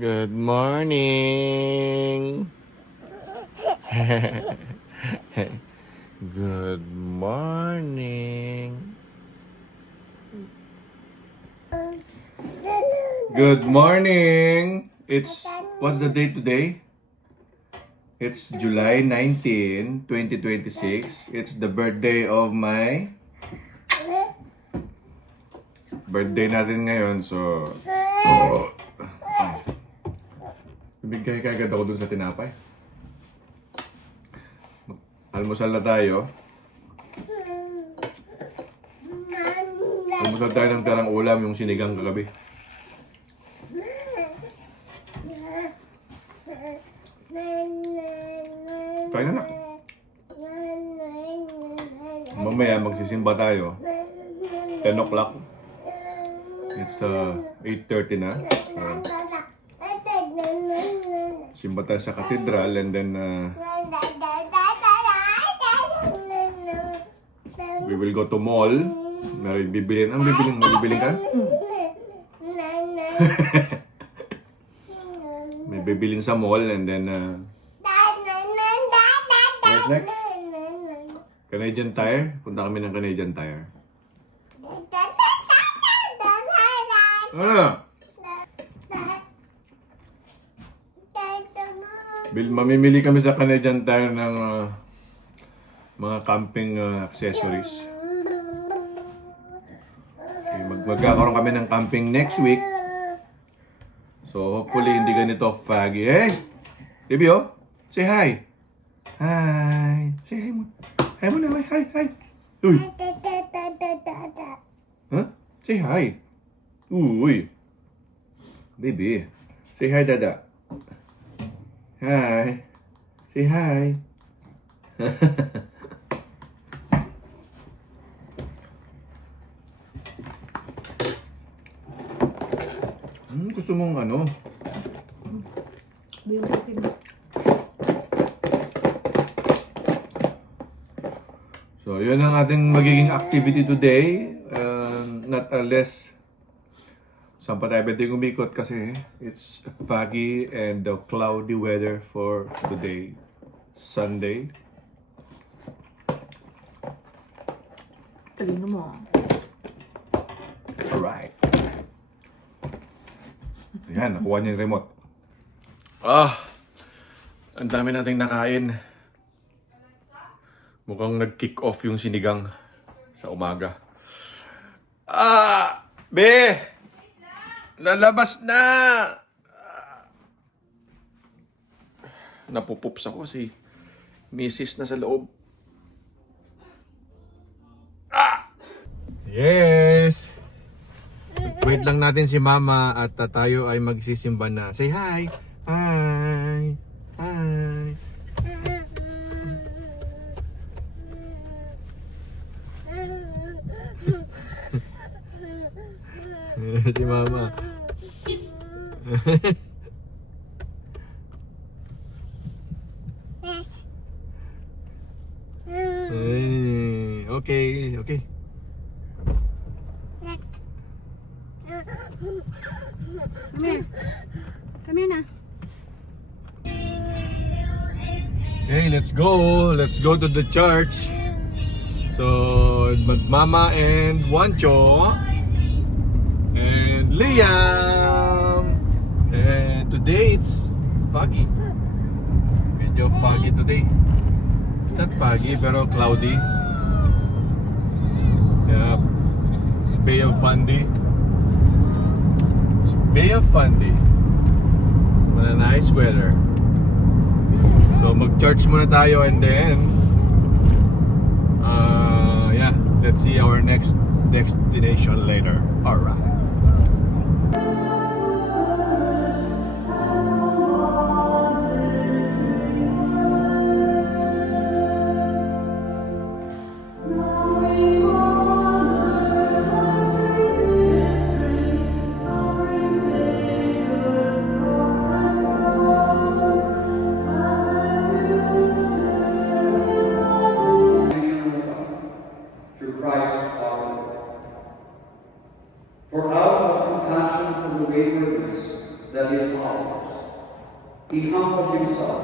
Good morning. Good morning. Good morning. What's the date today? It's July 19, 2026. It's the birthday of my birthday natin ngayon. So bibigay kagad ako dun sa tinapay. Almusal na tayo. Almusal tayo ng tarang ulam, yung sinigang kagabi. Kain na. Mamaya magsisimba tayo. 10 o'clock. It's 8:30 na. Simba tayo sa cathedral and then we will go to mall. May bibilin. Ang bibilin mo? Bibilin ka? May bibilin sa mall and then where's next? Canadian Tire. Punta kami ng Canadian Tire. Mamimili kami sa Canadian Tire ng mga camping accessories. Okay, magkakaroon kami ng camping next week. So hopefully hindi ganito foggy. Hey! Baby, oh! Say hi! Hi! Say hi mo. Hi mo naman. Hi! Hi! Uy! Huh? Say hi! Uy! Baby! Say hi, Dada! Hi! Say hi! Gusto mong ano? So, yun ang ating magiging activity today. Not unless saan pa tayo pwedeng umikot kasi it's foggy and cloudy weather for today, Sunday. Talino mo. Alright. Ayan, nakuha niya yung remote. Ang dami nating nakain. Mukhang nag-kick off yung sinigang sa umaga. Be! Lalabas na! Napupups ako si Mrs. na sa loob. Yes! Wait lang natin si Mama at tayo ay magsisimba na. Say hi! Hi! Hi! Si Mama. Okay, okay. Come here. Come here na. Okay, let's go. Let's go to the church. So, Mama and Juancho and Liam. And today it's foggy. Medyo foggy today. It's not foggy pero cloudy. Yeah. Bay of Fundy. It's Bay of Fundy. What a nice weather. So mag-church muna tayo and then yeah, let's see our next destination later. Alright. Through Christ our Lord. For that is ours. He humbled himself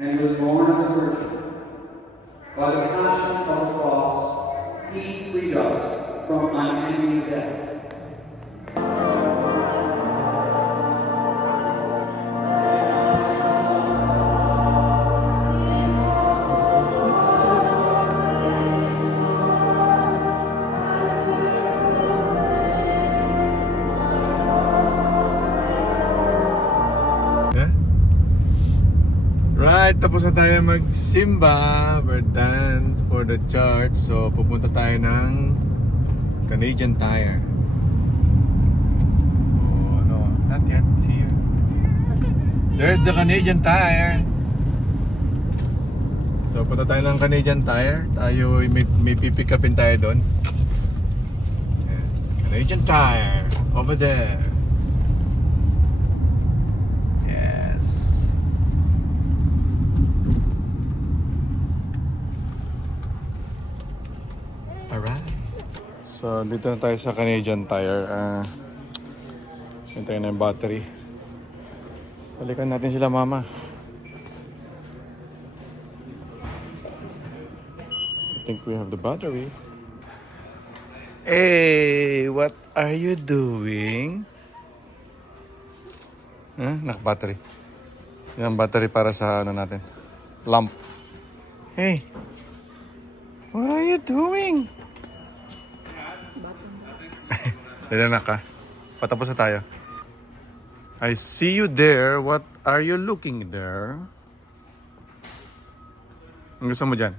and was born of the Virgin. By the passion of the cross, he freed us from unending death. Yeah? Right, tapos na tayo magsimba. We're done for the church. So, pupunta tayo ng Canadian Tire. So, not yet. See you. There's the Canadian Tire. So, punta tayo ng Canadian Tire. Tayo, may pipick upin tayo doon. Ayan. Canadian Tire. Over there. Yes. Alright. So, dito na tayo sa Canadian Tire. Hintayin na yung battery. Balikan natin sila, mama. I think we have the battery. Hey, what are you doing? Naka-battery. Yan ang battery para sa natin. Lamp. Hey. What are you doing? Nilanak ka. Patapos na tayo. I see you there. What are you looking there? Ang gusto mo dyan?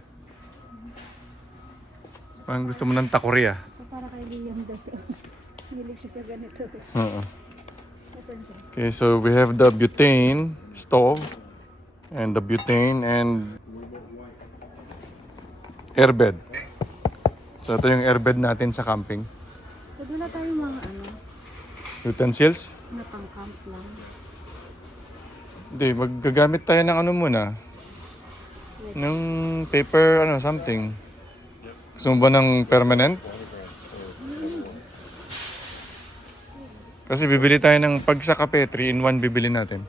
Ang gusto mo ng takoria? So, para kay Liam daw. Hilig siya sa ganito. Oo. Nasaan siya? Okay, so we have the butane stove and the butane and airbed. So ito yung airbed natin sa camping. So, wala tayong mga Utensils? na pang-camp lang. Hindi, maggagamit tayo ng muna. Ng paper, something. Gusto mo ba ng permanent? Kasi bibili tayo ng pag sa kape, 3-in-1 bibili natin.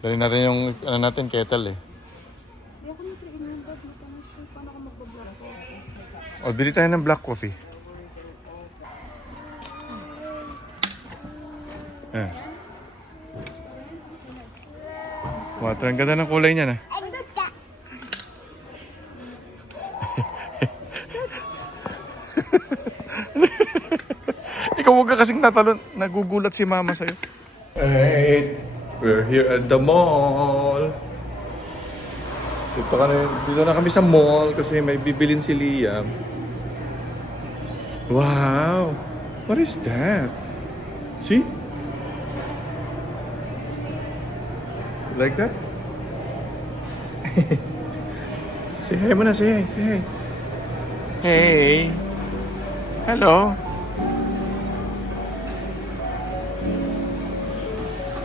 Dali natin yung, natin, kettle eh. Hindi ako na-train dad. Matamis siya. Paano ako magbablog? O, bili tayo ng black coffee. Ayan. Water, ang ganda ng kulay niya na. Ikaw huwag ka kasing natalon. Nagugulat si mama sa'yo. Alright, we're here at the mall. Dito na kami sa mall kasi may bibilin si Liam. Wow! What is that? See? Like that? Say hi muna, say hi, say hi. Hey! Hello!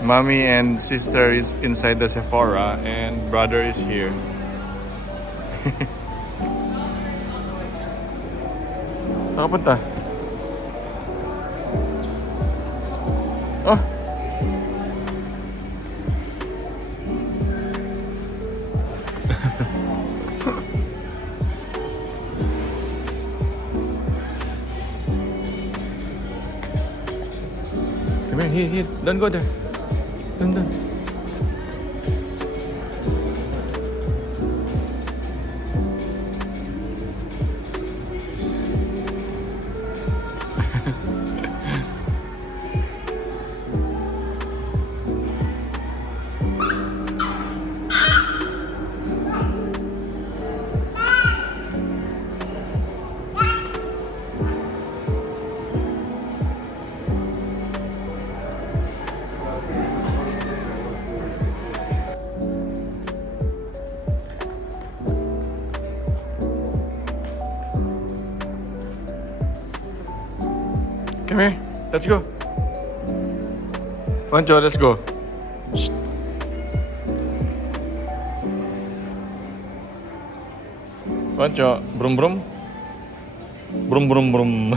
Mommy and sister is inside the Sephora and brother is here. Saan ka punta? Oh! Come here. Don't go there. Don't. Come here. Let's go. Wancho, let's go. Shh. Wancho, brum brum. Brum brum brum.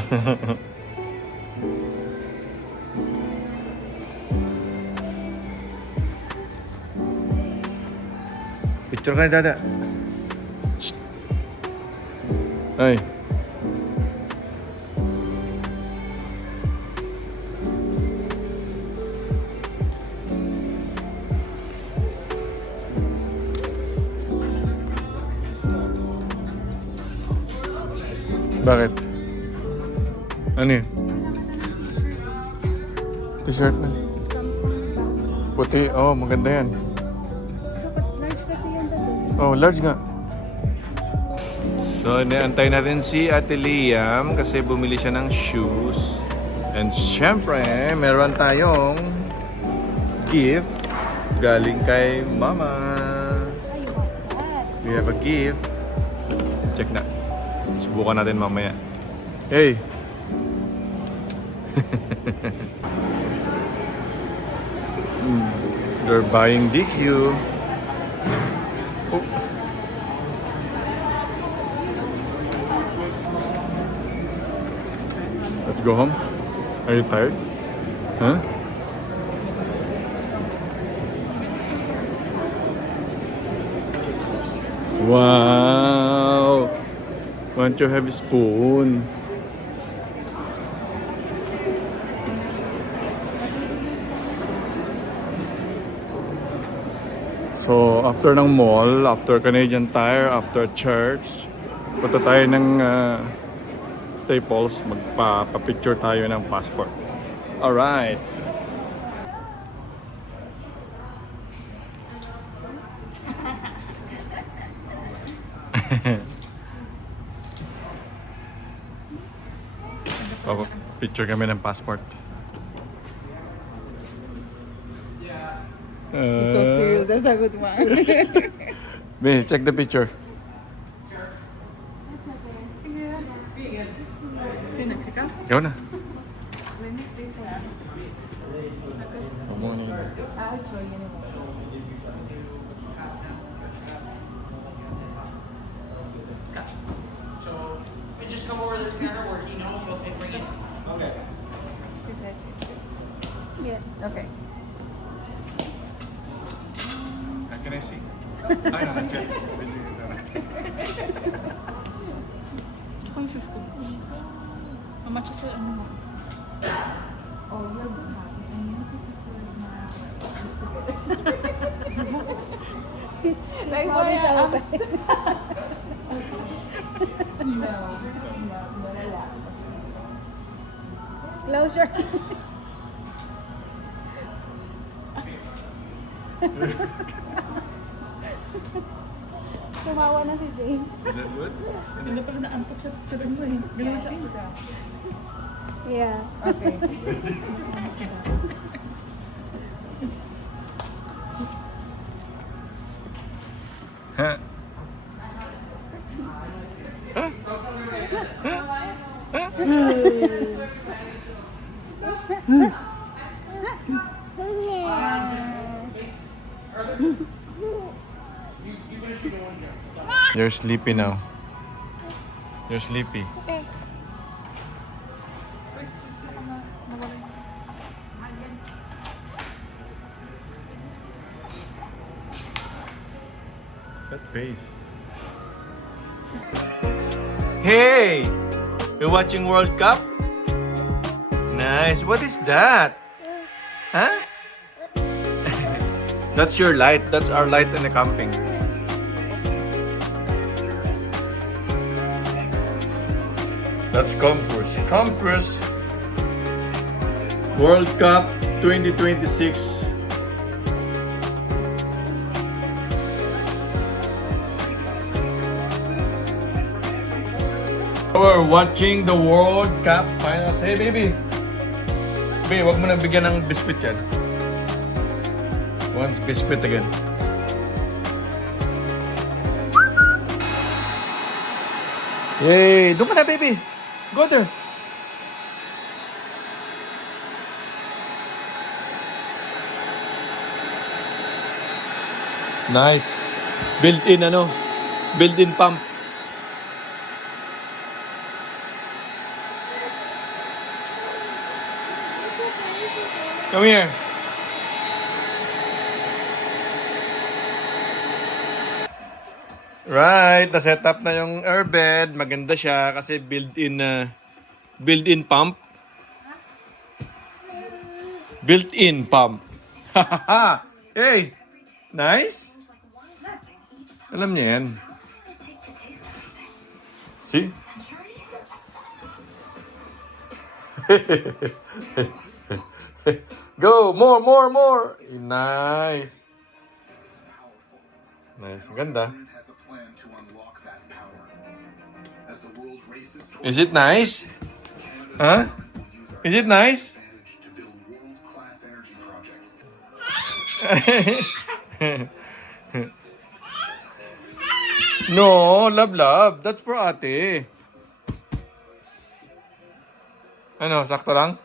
Picture ka ni Dada. Shh. Ay. Bakit? Ano yun? T-shirt na. Puti. Oh, maganda yan. Large kasi yan dati. Oh, large nga. So, inaantay natin si Ate Liam kasi bumili siya ng shoes. And syempre, meron tayong gift galing kay Mama. We have a gift. Check na. Subukan natin mamaya. Hey! They're buying DQ. Oh. Let's go home. Are you tired? Huh? Wow! Want to have a spoon? So, after ng mall, after Canadian Tire, after church, punta tayo ng Staples, magpa-picture tayo ng passport. Alright! Picture kami ng passport. So serious, that's a good one. Be, check the picture. Ikaw na. We just come over to this counter where he knows what they bring us. Okay. She said it's good. Yeah. Okay. Can I see? Ay, no, not yet. Ako yung shoes ko. Mamatch sa ano mo. Oh, you'll do that. I need to prepare my... Like, why No. Closure. Tumawa na si James. Is that good? Hindi pala naantok siya. Sabi mo eh. Ganun siya. Yeah. Okay. Huh? You're sleepy now. You're sleepy. That face. Hey! You're watching World Cup? Nice. What is that? Huh? That's your light. That's our light in the camping. That's Compass. Compass. World Cup 2026. We're watching the World Cup finals. Hey, baby. Baby, wag mo na bigyan ng biscuit yan. Once biscuit again. Yay! Doon ka na, baby. Go there. Nice. Built-in ano? Built-in pump. Come here. Right, na-set up na yung airbed. Maganda siya kasi built-in pump. Built-in pump. Hey, nice. Alam niya yan. See? Go, more. Nice. Nice, ganda. Has a plan to unlock that power. As the world races toward Is it nice? Huh? Is it nice? advantage to build world-class energy projects. No, love. That's for ate. Ano, sakto lang?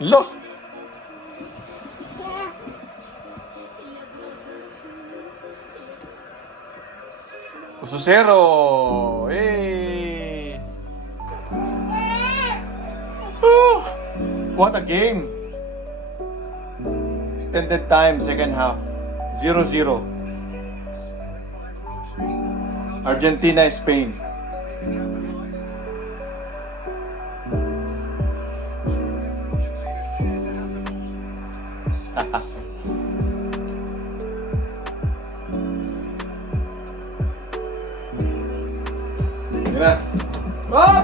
Lo! Susero! Hey! Whew! What a game! Extended time, second half. 0-0. Argentina, Spain. Mira. Oh!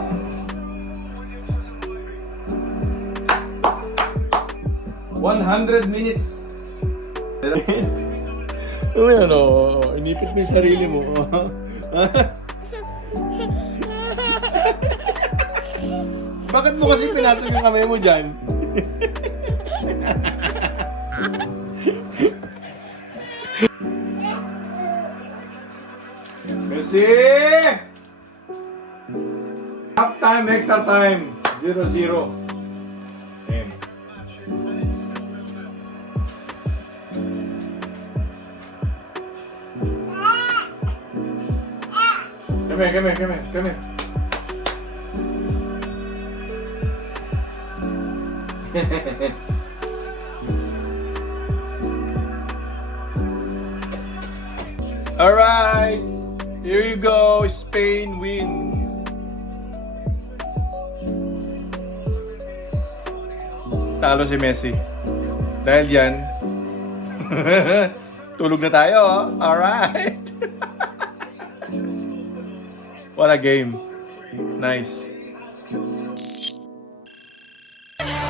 $100 Uy, ano, inipit mo yung sarili mo. Bakit mo kasi pinasok yung kamay mo dyan? Messi! Half time, extra time. 0-0. Ayan. Come here. All right, here you go. Spain win. Talo si Messi. Dahil dyan, tulog na tayo. All right. What a game. Nice.